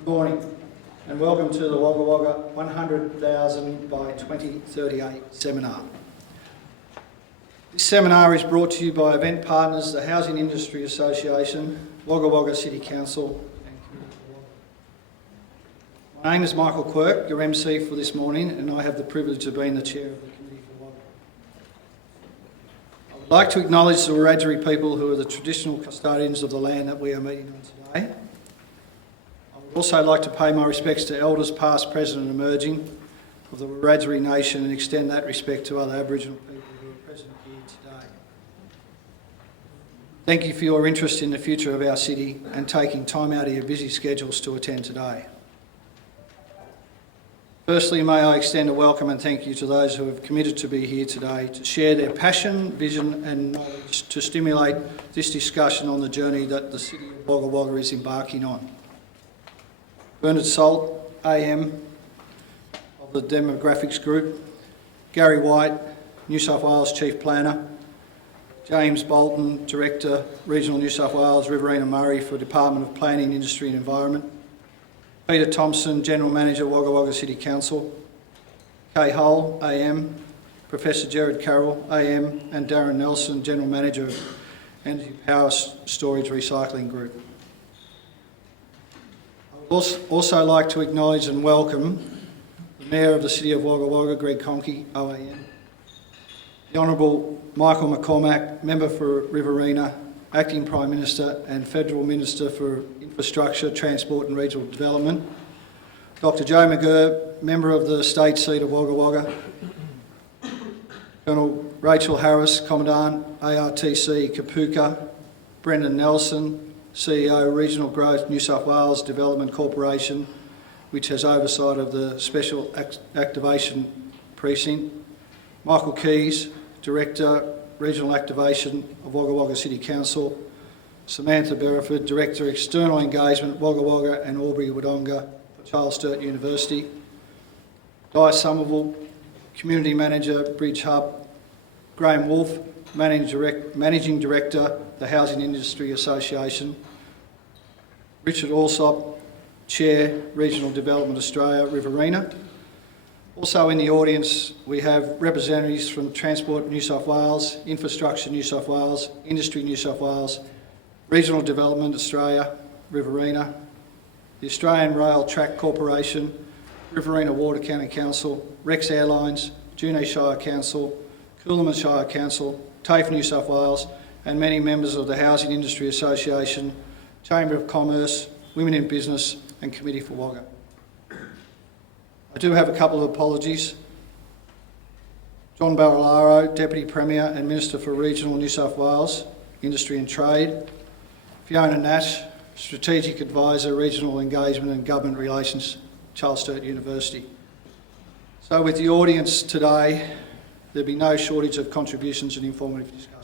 Good morning and welcome to the Wagga Wagga 100,000 by 2038 seminar. This seminar is brought to you by event partners, the Housing Industry Association, Wagga Wagga City Council and Community for Wagga. My name is Michael Quirk, your MC for this morning, and I have the privilege of being the chair of the Committee for Wagga. I would like to acknowledge the Wiradjuri people who are the traditional custodians of the land that we are meeting on today. I would also like to pay my respects to elders past, present and emerging of the Wiradjuri nation and extend that respect to other Aboriginal people who are present here today. Thank you for your interest in the future of our city and taking time out of your busy schedules to attend today. Firstly, may I extend a welcome and thank you to those who have committed to be here today to share their passion, vision and knowledge to stimulate this discussion on the journey that the City of Wagga Wagga is embarking on. Bernard Salt, AM of the Demographics Group, Gary White, New South Wales Chief Planner, James Bolton, Director, Regional New South Wales, Riverina Murray for Department of Planning, Industry and Environment, Peter Thompson, General Manager, Wagga Wagga City Council, Kay Hull, AM, Professor Gerard Carroll, AM, and Darren Nelson, General Manager of Energy Power Storage Recycling Group. I would also like to acknowledge and welcome the Mayor of the City of Wagga Wagga, Greg Conkey, OAM, the Honourable Michael McCormack, Member for Riverina, Acting Prime Minister and Federal Minister for Infrastructure, Transport and Regional Development, Dr Joe McGurr, Member of the State Seat of Wagga Wagga, Colonel Rachel Harris, Commandant, ARTC Kapuka, Brendan Nelson, CEO, Regional Growth, New South Wales Development Corporation, which has oversight of the Special Activation Precinct, Michael Keys, Director, Regional Activation of Wagga Wagga City Council, Samantha Berriford, Director, External Engagement, Wagga Wagga and Albury-Wodonga for Charles Sturt University, Di Somerville, Community Manager, Bridge Hub, Graham Wolfe, Managing Director, the Housing Industry Association, Richard Alsop, Chair, Regional Development Australia, Riverina. Also in the audience we have representatives from Transport New South Wales, Infrastructure New South Wales, Industry New South Wales, Regional Development Australia, Riverina, the Australian Rail Track Corporation, Riverina Water County Council, Rex Airlines, Juno Shire Council, Coolum Shire Council, TAFE New South Wales and many members of the Housing Industry Association, Chamber of Commerce, Women in Business and Committee for Wagga. I do have a couple of apologies. John Barilaro, Deputy Premier and Minister for Regional New South Wales, Industry and Trade, Fiona Nash, Strategic Advisor, Regional Engagement and Government Relations, Charles Sturt University. So with the audience today, there'll be no shortage of contributions and informative discussions.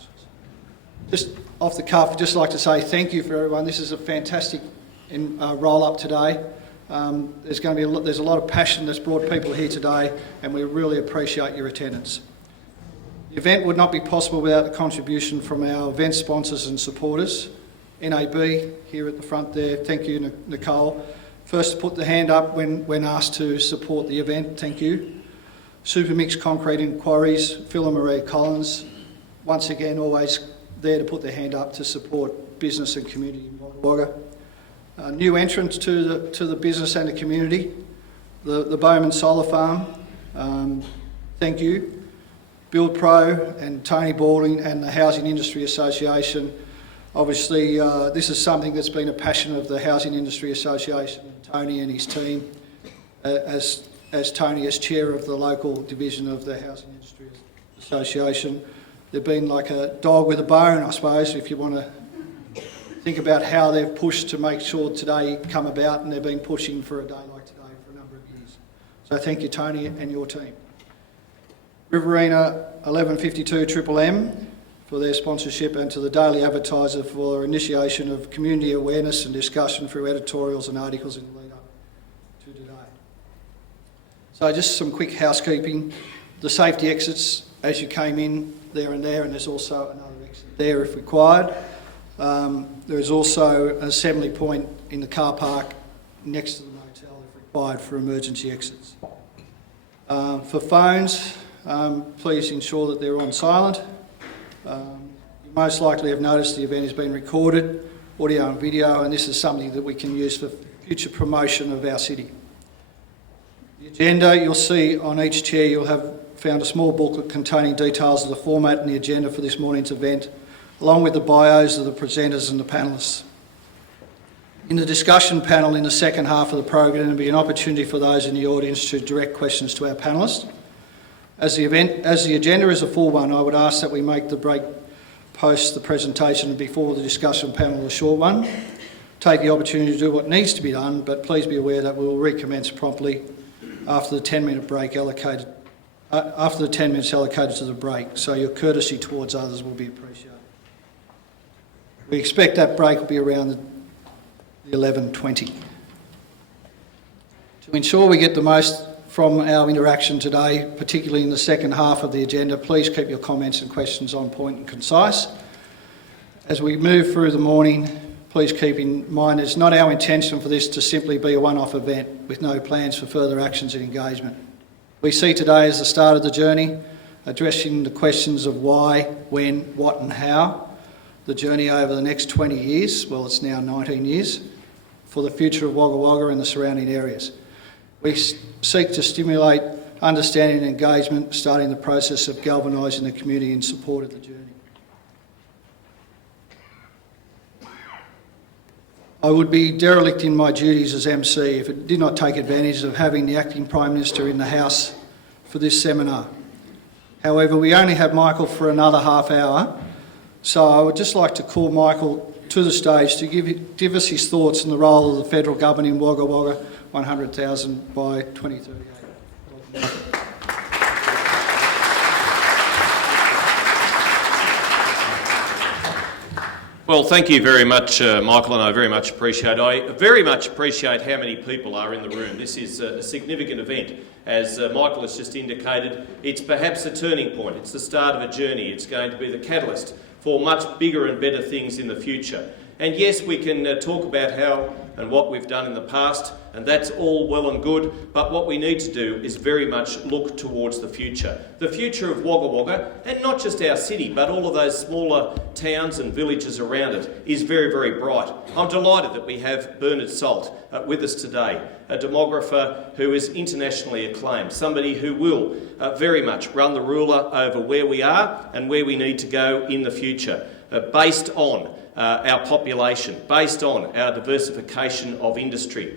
Just off the cuff, I'd just like to say thank you for everyone. This is a fantastic roll-up today. There's a lot of passion that's brought people here today and we really appreciate your attendance. The event would not be possible without the contribution from our event sponsors and supporters. NAB here at the front there, thank you Nicole. First put the hand up when asked to support the event, thank you. Supermix Concrete and Quarries, Phil and Marie Collins, once again always there to put their hand up to support business and community in Wagga Wagga. New entrants to the business and the community, the Bowman Solar Farm, thank you. Build Pro and Tony Balding and the Housing Industry Association. Obviously this is something that's been a passion of the Housing Industry Association and Tony and his team as Tony is chair of the local division of the Housing Industry Association. They've been like a dog with a bone, I suppose, if you want to think about how they've pushed to make sure today come about, and they've been pushing for a day like today for a number of years. So thank you, Tony, and your team. Riverina 1152 Triple M for their sponsorship and to the Daily Advertiser for their initiation of community awareness and discussion through editorials and articles in the lead up to today. So just some quick housekeeping. The safety exits as you came in there and there's also another exit there if required. There is also an assembly point in the car park next to the motel if required for emergency exits. For phones, please ensure that they're on silent. You most likely have noticed the event has been recorded, audio and video, and this is something that we can use for future promotion of our city. The agenda, you'll see on each chair you'll have found a small booklet containing details of the format and the agenda for this morning's event, along with the bios of the presenters and the panellists. In the discussion panel in the second half of the program, there will be an opportunity for those in the audience to direct questions to our panellists. As the agenda is a full one, I would ask that we make the break post the presentation before the discussion panel a short one. Take the opportunity to do what needs to be done, but please be aware that we will recommence promptly after the 10-minute break allocated. After the 10 minutes allocated to the break, so your courtesy towards others will be appreciated. We expect that break will be around the 11:20. To ensure we get the most from our interaction today, particularly in the second half of the agenda, please keep your comments and questions on point and concise. As we move through the morning, please keep in mind it's not our intention for this to simply be a one-off event with no plans for further actions and engagement. We see today as the start of the journey, addressing the questions of why, when, what and how, the journey over the next 20 years, well it's now 19 years, for the future of Wagga Wagga and the surrounding areas. We seek to stimulate understanding and engagement, starting the process of galvanising the community in support of the journey. I would be derelict in my duties as MC if it did not take advantage of having the Acting Prime Minister in the House for this seminar. However, we only have Michael for another half hour, so I would just like to call Michael to the stage to give us his thoughts on the role of the federal government in Wagga Wagga 100,000 by 2038. Well, thank you very much, Michael, and I very much appreciate how many people are in the room. This is a significant event. As Michael has just indicated, it's perhaps a turning point. It's the start of a journey. It's going to be the catalyst for much bigger and better things in the future. And yes, we can talk about how and what we've done in the past, and that's all well and good, but what we need to do is very much look towards the future. The future of Wagga Wagga, and not just our city, but all of those smaller towns and villages around it, is very, very bright. I'm delighted that we have Bernard Salt with us today, a demographer who is internationally acclaimed, somebody who will very much run the ruler over where we are and where we need to go in the future, based on our population, based on our diversification of industry.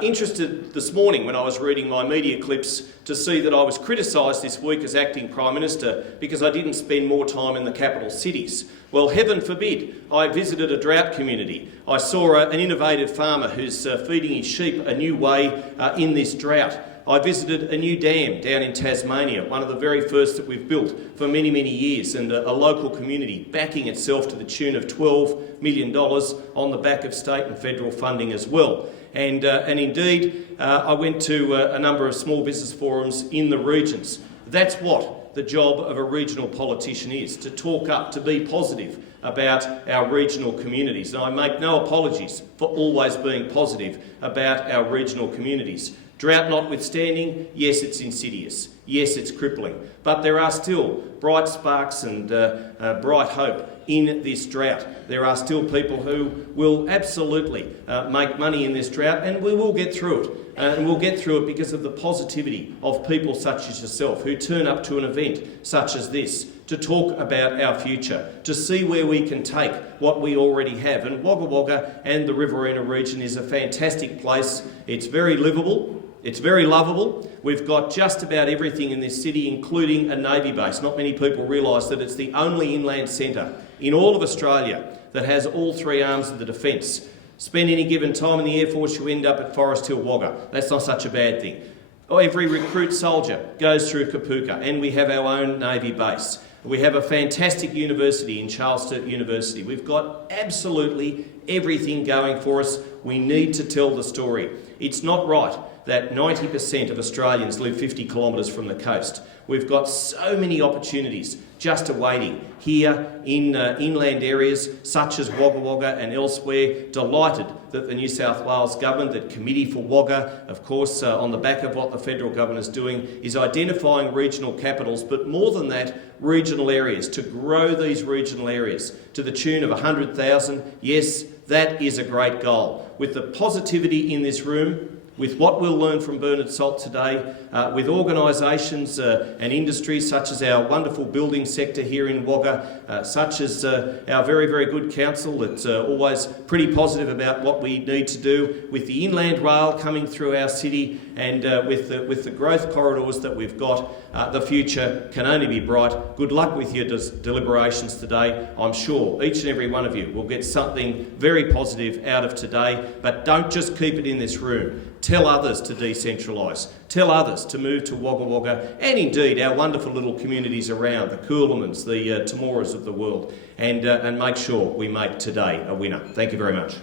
Interested this morning when I was reading my media clips to see that I was criticised this week as Acting Prime Minister because I didn't spend more time in the capital cities. Well, heaven forbid. I visited a drought community. I saw an innovative farmer who's feeding his sheep a new way in this drought. I visited a new dam down in Tasmania, one of the very first that we've built for many, many years, and a local community backing itself to the tune of $12 million on the back of state and federal funding as well. And indeed, I went to a number of small business forums in the regions. That's what the job of a regional politician is, to talk up, to be positive about our regional communities. And I make no apologies for always being positive about our regional communities. Drought notwithstanding, yes, it's insidious. Yes, it's crippling. But there are still bright sparks and bright hope in this drought. There are still people who will absolutely make money in this drought, and we will get through it. And we'll get through it because of the positivity of people such as yourself who turn up to an event such as this to talk about our future, to see where we can take what we already have. And Wagga Wagga and the Riverina region is a fantastic place. It's very livable. It's very lovable. We've got just about everything in this city, including a Navy base. Not many people realise that it's the only inland centre in all of Australia that has all three arms of the defence. Spend any given time in the Air Force, you end up at Forest Hill Wagga. That's not such a bad thing. Every recruit soldier goes through Kapooka, and we have our own Navy base. We have a fantastic university in Charlestown University. We've got absolutely everything going for us. We need to tell the story. It's not right that 90% of Australians live 50 kilometres from the coast. We've got so many opportunities just awaiting here in inland areas such as Wagga Wagga and elsewhere. Delighted that the New South Wales Government, that Committee for Wagga, of course, on the back of what the federal government is doing, is identifying regional capitals, but more than that, regional areas, to grow these regional areas to the tune of 100,000. Yes, that is a great goal. With the positivity in this room, with what we'll learn from Bernard Salt today, with organisations and industries such as our wonderful building sector here in Wagga, such as our very, very good council that's always pretty positive about what we need to do, with the inland rail coming through our city, and with the growth corridors that we've got, the future can only be bright. Good luck with your deliberations today. I'm sure each and every one of you will get something very positive out of today, but don't just keep it in this room. Tell others to decentralise. Tell others to move to Wagga Wagga, and indeed our wonderful little communities around, the Coolamans, the Tamoras of the world, and make sure we make today a winner. Thank you very much.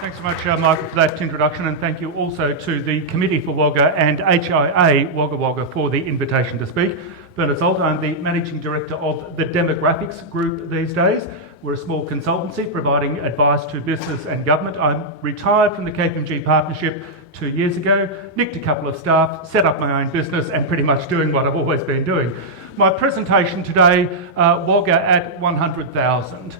Thanks so much, Michael, for that introduction, and thank you also to the Committee for Wagga and HIA Wagga Wagga for the invitation to speak. Bernard Salt, I'm the Managing Director of the Demographics Group these days. We're a small consultancy providing advice to business and government. I'm retired from the KPMG Partnership 2 years ago, nicked a couple of staff, set up my own business, and pretty much doing what I've always been doing. My presentation today, Wagga at 100,000.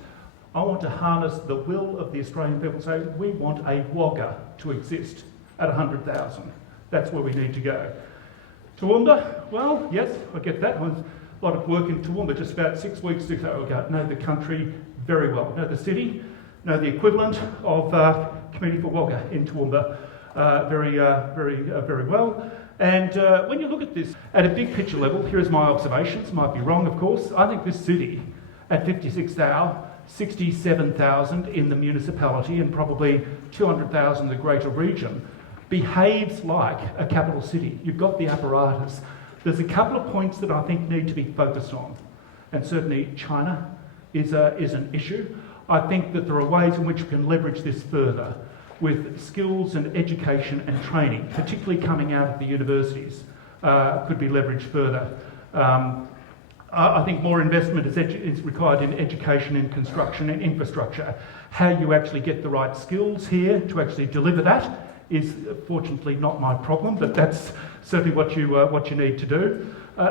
I want to harness the will of the Australian people and say we want a Wagga to exist at 100,000. That's where we need to go. Toowoomba, well, yes, I get that. I was a lot of work in Toowoomba just about 6 weeks ago. I know the country very well, know the city, know the equivalent of Committee for Wagga in Toowoomba very well. And when you look at this at a big picture level, here's my observations, might be wrong of course. I think this city at 67,000 in the municipality and probably 200,000 in the greater region behaves like a capital city. You've got the apparatus. There's a couple of points that I think need to be focused on, and certainly China is an issue. I think that there are ways in which we can leverage this further with skills and education and training, particularly coming out of the universities, could be leveraged further. I think more investment is required in education, in construction and infrastructure. How you actually get the right skills here to actually deliver that is fortunately not my problem, but that's certainly what you need to do.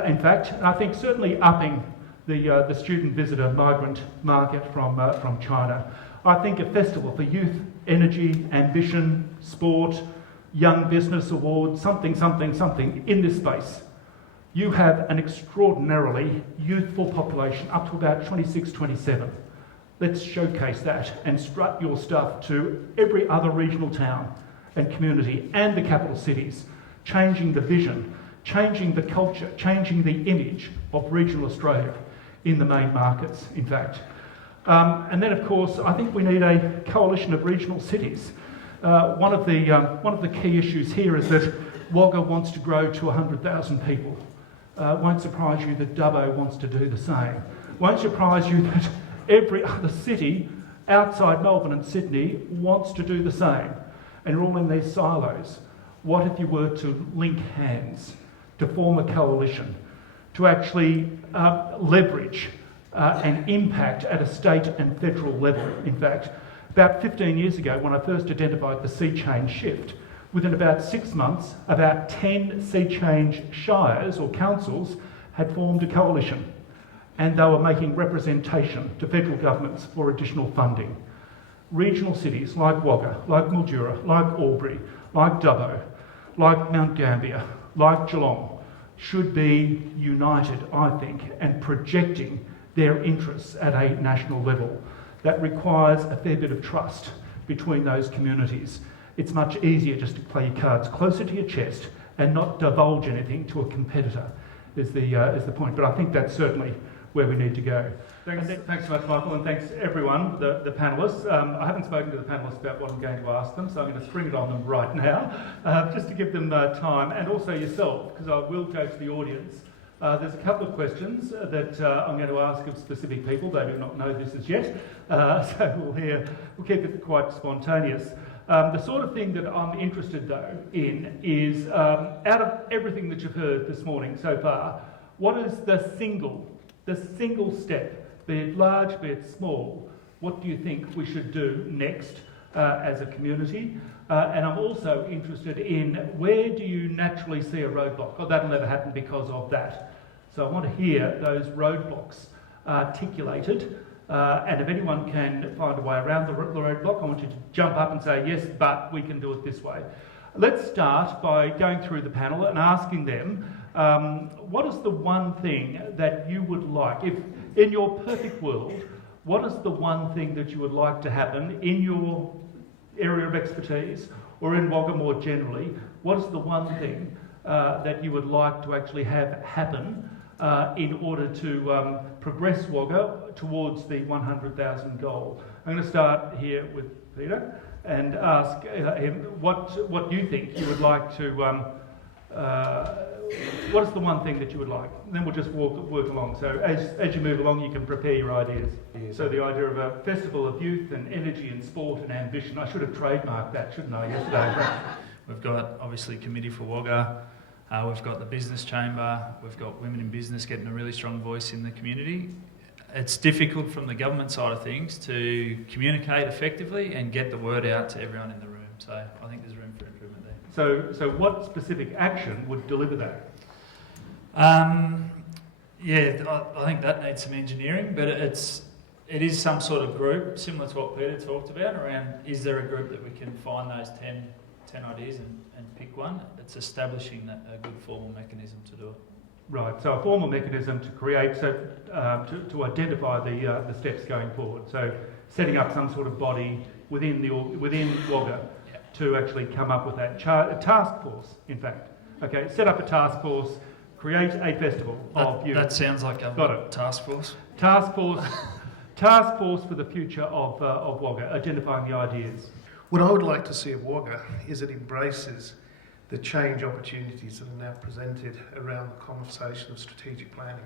In fact, I think certainly upping the student visitor migrant market from China. I think a festival for youth, energy, ambition, sport, young business awards, something in this space. You have an extraordinarily youthful population, up to about 26, 27. Let's showcase that and strut your stuff to every other regional town and community and the capital cities, changing the vision, changing the culture, changing the image of regional Australia in the main markets, in fact. And then, of course, I think we need a coalition of regional cities. One of the key issues here is that Wagga wants to grow to 100,000 people. Won't surprise you that Dubbo wants to do the same. Won't surprise you that every other city outside Melbourne and Sydney wants to do the same. And you're all in these silos. What if you were to link hands, to form a coalition, to actually leverage and impact at a state and federal level, in fact? About 15 years ago, when I first identified the sea change shift, within about 6 months, about 10 sea change shires or councils had formed a coalition, and they were making representation to federal governments for additional funding. Regional cities like Wagga, like Mildura, like Albury, like Dubbo, like Mount Gambier, like Geelong, should be united, I think, and projecting their interests at a national level. That requires a fair bit of trust between those communities. It's much easier just to play your cards closer to your chest and not divulge anything to a competitor, is the point. But I think that's certainly where we need to go. Thanks so much, Michael, and thanks everyone, the panellists. I haven't spoken to the panellists about what I'm going to ask them, so I'm going to spring it on them right now, just to give them time, and also yourself, because I will go to the audience. There's a couple of questions that I'm going to ask of specific people. They do not know this as yet, so we'll keep it quite spontaneous. The sort of thing that I'm interested though in is, out of everything that you've heard this morning so far, what is the single step, be it large, be it small, what do you think we should do next as a community? And I'm also interested in, where do you naturally see a roadblock? Oh, that'll never happen because of that. So I want to hear those roadblocks articulated, and if anyone can find a way around the roadblock, I want you to jump up and say, yes, but we can do it this way. Let's start by going through the panel and asking them, what is the one thing that you would like, if in your perfect world, what is the one thing that you would like to happen in your area of expertise, or in Wagga more generally? What is the one thing that you would like to actually have happen in order to progress Wagga towards the 100,000 goal? I'm going to start here with Peter and ask him what you think you would like to, what is the one thing that you would like? And then we'll just work along. So as you move along, you can prepare your ideas. So the idea of a festival of youth and energy and sport and ambition. I should have trademarked that, shouldn't I, yesterday? We've got, obviously, Committee for Wagga. We've got the Business Chamber. We've got Women in Business getting a really strong voice in the community. It's difficult from the government side of things to communicate effectively and get the word out to everyone in the room. So I think there's room for improvement there. So what specific action would deliver that? Yeah, I think that needs some engineering, but it is some sort of group, similar to what Peter talked about, around is there a group that we can find those 10 ideas and pick one? It's establishing a good formal mechanism to do it. Right, so a formal mechanism to create, to identify the steps going forward. So setting up some sort of body within Wagga to actually come up with that a task force, in fact. Okay, set up a task force, create a festival of youth. That sounds like a task force. Task force for the future of Wagga, identifying the ideas. What I would like to see of Wagga is it embraces the change opportunities that are now presented around the conversation of strategic planning.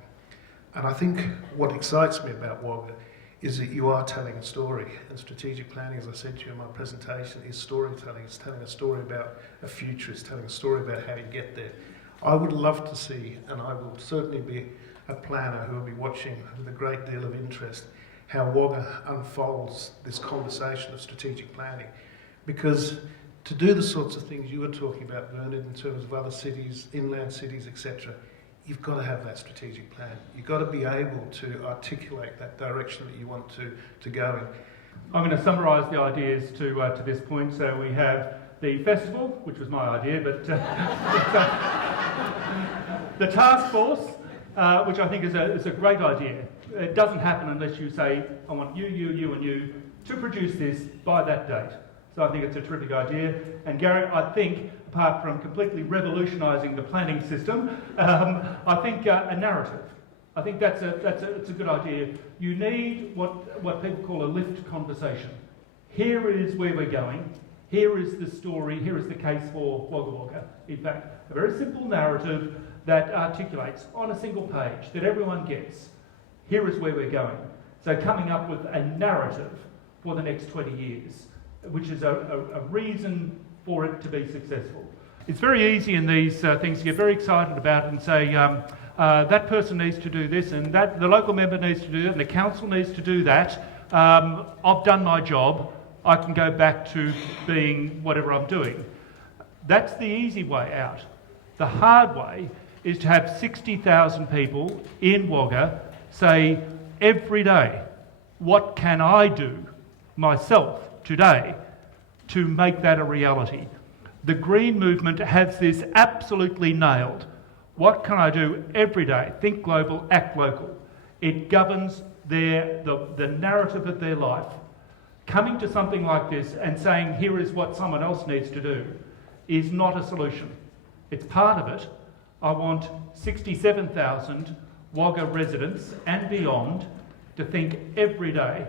And I think what excites me about Wagga is that you are telling a story, and strategic planning, as I said to you in my presentation, is storytelling. It's telling a story about a future, it's telling a story about how you get there. I would love to see, and I will certainly be a planner who will be watching with a great deal of interest, how Wagga unfolds this conversation of strategic planning. Because to do the sorts of things you were talking about, Bernard, in terms of other cities, inland cities, etc., you've got to have that strategic plan. You've got to be able to articulate that direction that you want to go in. I'm going to summarise the ideas to this point. So we have the festival, which was my idea, but the task force, which I think is a great idea. It doesn't happen unless you say, I want you, and you to produce this by that date. So I think it's a terrific idea. And Gary, I think, apart from completely revolutionising the planning system, I think a narrative. I think it's a good idea. You need what people call a lift conversation. Here is where we're going. Here is the story. Here is the case for Wagga Wagga. In fact, a very simple narrative that articulates on a single page that everyone gets. Here is where we're going. So coming up with a narrative for the next 20 years, which is a reason for it to be successful. It's very easy in these things to get very excited about it and say, that person needs to do this, and that the local member needs to do that, and the council needs to do that. I've done my job. I can go back to being whatever I'm doing. That's the easy way out. The hard way is to have 60,000 people in Wagga say every day, what can I do myself today to make that a reality? The Green Movement has this absolutely nailed. What can I do every day? Think global, act local. It governs the narrative of their life. Coming to something like this and saying, here is what someone else needs to do, is not a solution. It's part of it. I want 67,000 Wagga residents and beyond to think every day,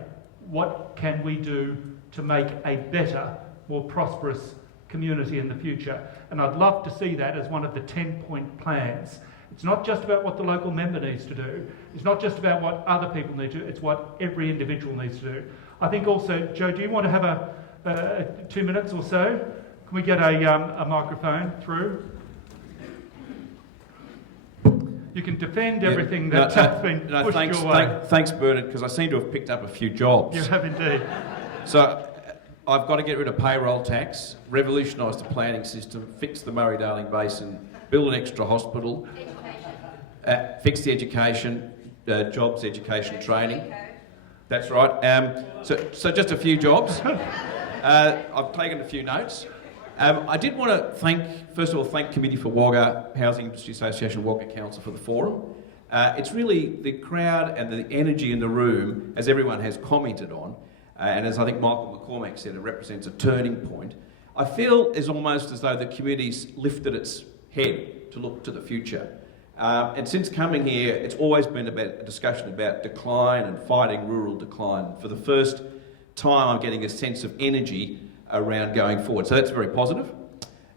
what can we do to make a better, more prosperous community in the future? And I'd love to see that as one of the 10-point plans. It's not just about what the local member needs to do. It's not just about what other people need to do. It's what every individual needs to do. I think also, Joe, do you want to have 2 minutes or so. Can we get a microphone through? You can defend everything that's been pushed thanks, your way. Thanks, Bernard, because I seem to have picked up a few jobs. You have indeed. So I've got to get rid of payroll tax, revolutionise the planning system, fix the Murray-Darling Basin, build an extra hospital, fix the education, jobs, education, training. That's right. So just a few jobs. I've taken a few notes. I did want to first of all, thank Committee for Wagga, Housing Industry Association, Wagga Council for the forum. It's really the crowd and the energy in the room, as everyone has commented on, and as I think Michael McCormack said, it represents a turning point. I feel it's almost as though the community's lifted its head to look to the future. And since coming here, it's always been about a discussion about decline and fighting rural decline. For the first time, I'm getting a sense of energy around going forward. So that's very positive.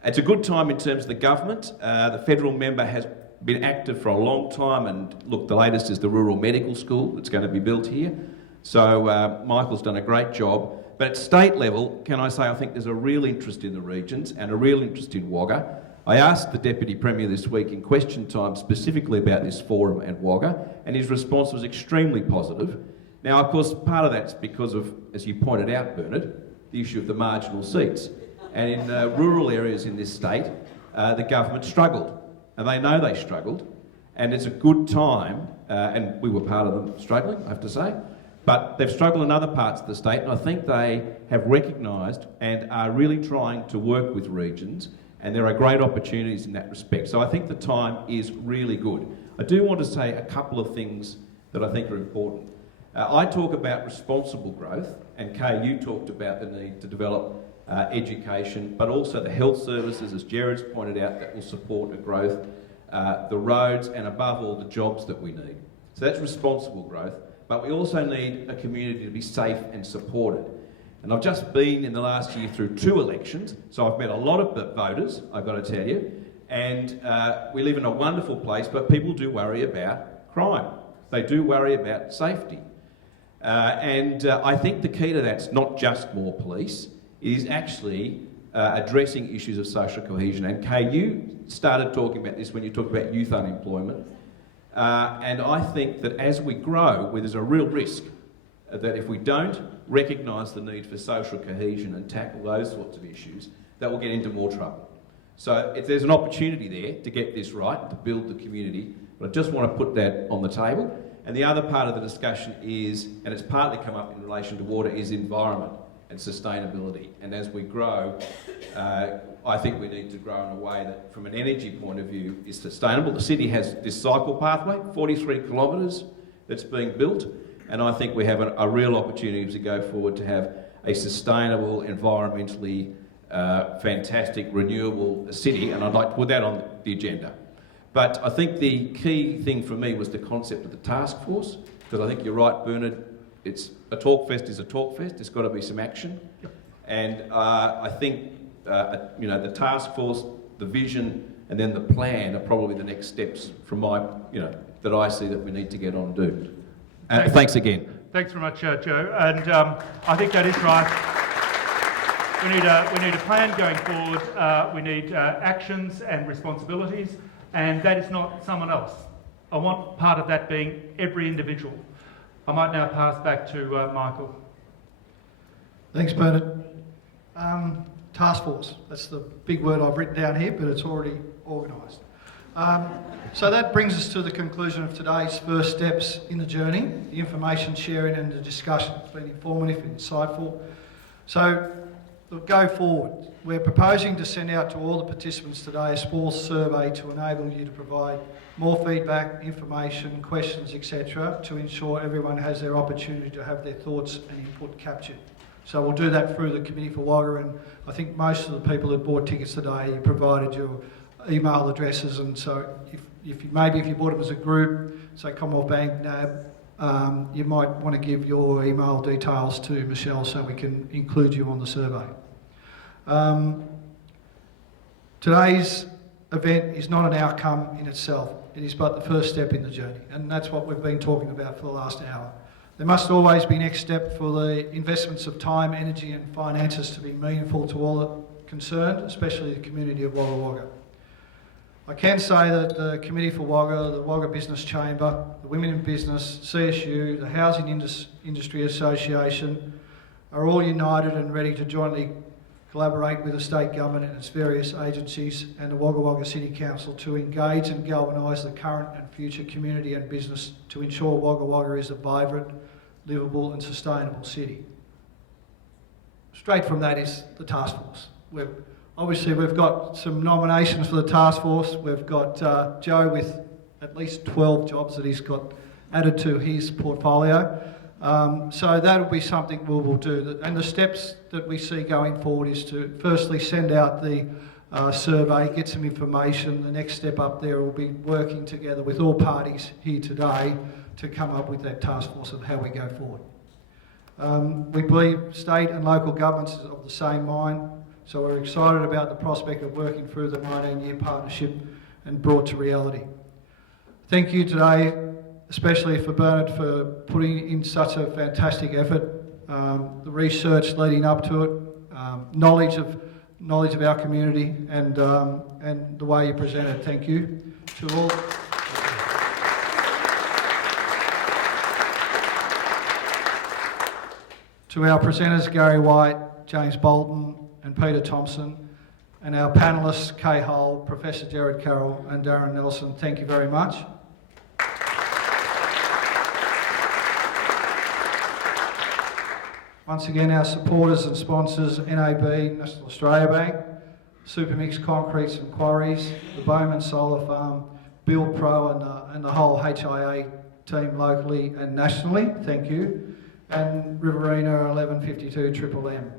It's a good time in terms of the government. The federal member has been active for a long time, and look, the latest is the rural medical school that's going to be built here. So Michael's done a great job. But at state level, can I say I think there's a real interest in the regions and a real interest in Wagga. I asked the Deputy Premier this week in question time specifically about this forum at Wagga, and his response was extremely positive. Now, of course, part of that's because of, as you pointed out, Bernard, the issue of the marginal seats. And in rural areas in this state, the government struggled. And they know they struggled. And it's a good time, and we were part of them struggling, I have to say, but they've struggled in other parts of the state, and I think they have recognised and are really trying to work with regions, and there are great opportunities in that respect. So I think the time is really good. I do want to say a couple of things that I think are important. I talk about responsible growth, and Kay, you talked about the need to develop education, but also the health services, as Jared's pointed out, that will support the growth, the roads, and above all, the jobs that we need. So that's responsible growth, but we also need a community to be safe and supported. And I've just been in the last year through 2 elections, so I've met a lot of voters, I've got to tell you, and we live in a wonderful place, but people do worry about crime. They do worry about safety. I think the key to that's not just more police, it is actually addressing issues of social cohesion. And Kay, you started talking about this when you talked about youth unemployment. And I think that as we grow, where there's a real risk that if we don't recognise the need for social cohesion and tackle those sorts of issues, that we'll get into more trouble. So if there's an opportunity there to get this right, to build the community, but I just want to put that on the table. And the other part of the discussion is, and it's partly come up in relation to water, is environment and sustainability. And as we grow, I think we need to grow in a way that, from an energy point of view, is sustainable. The city has this cycle pathway, 43 kilometres, that's being built, and I think we have a real opportunity to go forward to have a sustainable, environmentally fantastic, renewable city, and I'd like to put that on the agenda. But I think the key thing for me was the concept of the task force, because I think you're right, Bernard, it's a talk fest is a talk fest, there's got to be some action. And I think, the task force, the vision, and then the plan are probably the next steps from that I see that we need to get on and do. Thanks again. Thanks very much, Joe. And I think that is right. We need a plan going forward. We need actions and responsibilities, and that is not someone else. I want part of that being every individual. I might now pass back to Michael. Thanks, Bernard. Task force, that's the big word I've written down here, but it's already organised. So that brings us to the conclusion of today's first steps in the journey, the information sharing and the discussion. It's been informative, insightful. So go forward. We're proposing to send out to all the participants today a small survey to enable you to provide more feedback, information, questions, etc., to ensure everyone has their opportunity to have their thoughts and input captured. So we'll do that through the Committee for Wagga, and I think most of the people that bought tickets today, you provided your email addresses, and so if you bought them as a group, say Commonwealth Bank, NAB, you might want to give your email details to Michelle so we can include you on the survey. Today's event is not an outcome in itself, it is but the first step in the journey, and that's what we've been talking about for the last hour. There must always be next step for the investments of time, energy and finances to be meaningful to all concerned, especially the community of Wagga Wagga. I can say that the Committee for Wagga, the Wagga Business Chamber, the Women in Business, CSU, the Housing Industry Association are all united and ready to jointly collaborate with the state government and its various agencies and the Wagga Wagga City Council to engage and galvanise the current and future community and business to ensure Wagga Wagga is a vibrant, livable and sustainable city. Straight from that is the task force. We've got some nominations for the task force. We've got Joe with at least 12 jobs that he's got added to his portfolio. So that'll be something we will do. And the steps that we see going forward is to firstly send out the survey, get some information. The next step up there will be working together with all parties here today to come up with that task force of how we go forward. We believe state and local governments is of the same mind, so we're excited about the prospect of working through the 19-year partnership and brought to reality. Thank you today, especially for Bernard for putting in such a fantastic effort, the research leading up to it, knowledge of our community and the way you presented. Thank you to all. To our presenters, Gary White, James Bolton and Peter Thompson, and our panellists, Kay Hull, Professor Gerard Carroll and Darren Nelson, thank you very much. Once again, our supporters and sponsors, NAB, National Australia Bank, Supermix Concretes and Quarries, the Bowman Solar Farm, Build Pro and the whole HIA team locally and nationally, thank you, and Riverina 1152 Triple M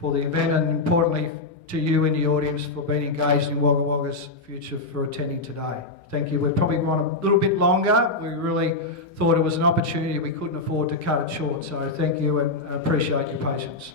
for the event, and importantly to you in the audience for being engaged in Wagga Wagga's future, for attending today. Thank you. We've probably gone a little bit longer. We really thought it was an opportunity we couldn't afford to cut it short, so thank you and appreciate your patience.